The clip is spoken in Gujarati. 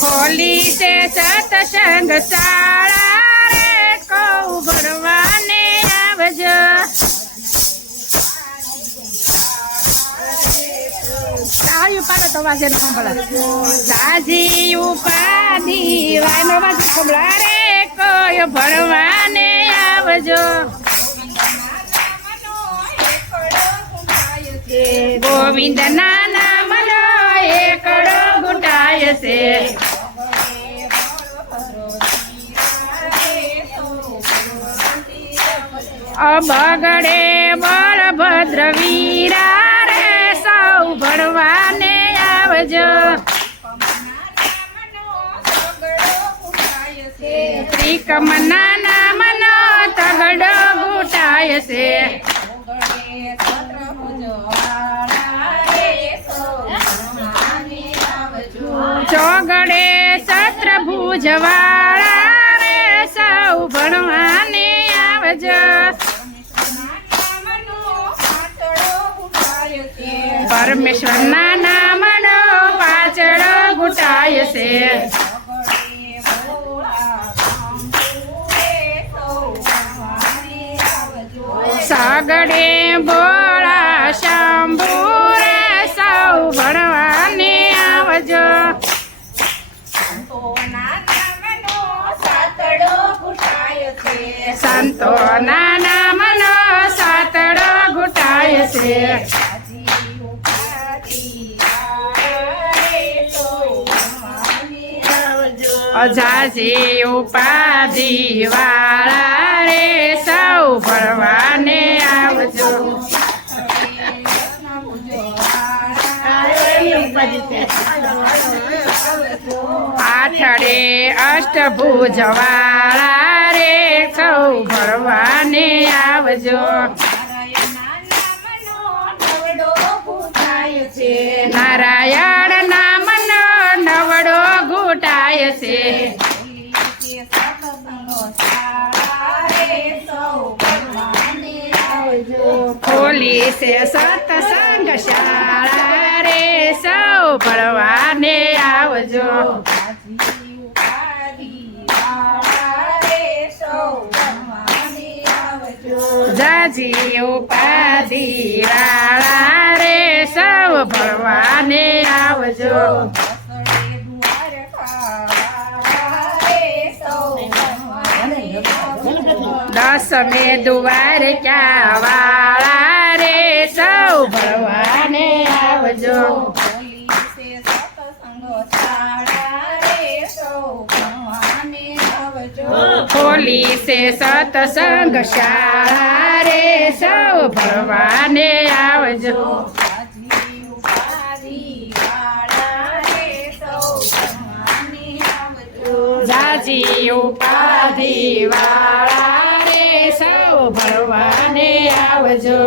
ખોલી છે સત્સંગ શાળા રે કહું ભણવાને આવજો. પાડો તો વાજે સાજી ઉપાધિ વાનો વાજ ખંભળા રે કોઈ ભણવાને આવજો. ગોવિંદ નાના મનો એકડો ઘૂંટાય છે. બગડે બળભદ્ર વીરા રે સૌ ભણવાને આવજો. ત્રિકમ નાના મનો તગડો ઘૂંટાય છે. ચોગડે સત્રભુજ વાળા રે સૌ ભણવાને આવજો. પરમેશ્વર ના નામનો પાછળો ઘૂંટાય છે. સાગડે બોળા શંભુ રે સૌ ભણવાને આવજો. સંતો નાના મનો સાતડો ઘૂંટાય છે. અજાજી ઉપાધિ વાળા રે સૌ ભણવાને આવજો. આઠડે અષ્ટભુજ વાળા રે સૌ ભણવાને આવજો. નારાયણ નામનો નવડો ઘૂંટાય છે. ખોલી છે સત્સંગ શાળા રે સૌ ભણવાને આવજો. જાજી ઉપાધિ વાળા રે સૌ ભણવાને આવજો. દસમે દ્વારકા વાળા રે સૌ ભણવાને આવજો. ખોલી છે સત્સંગ શાળા રે સૌ ભણવાને આવજો. જાજી ઉપાધિ વાળા રે સૌ ભણવાને આવજો.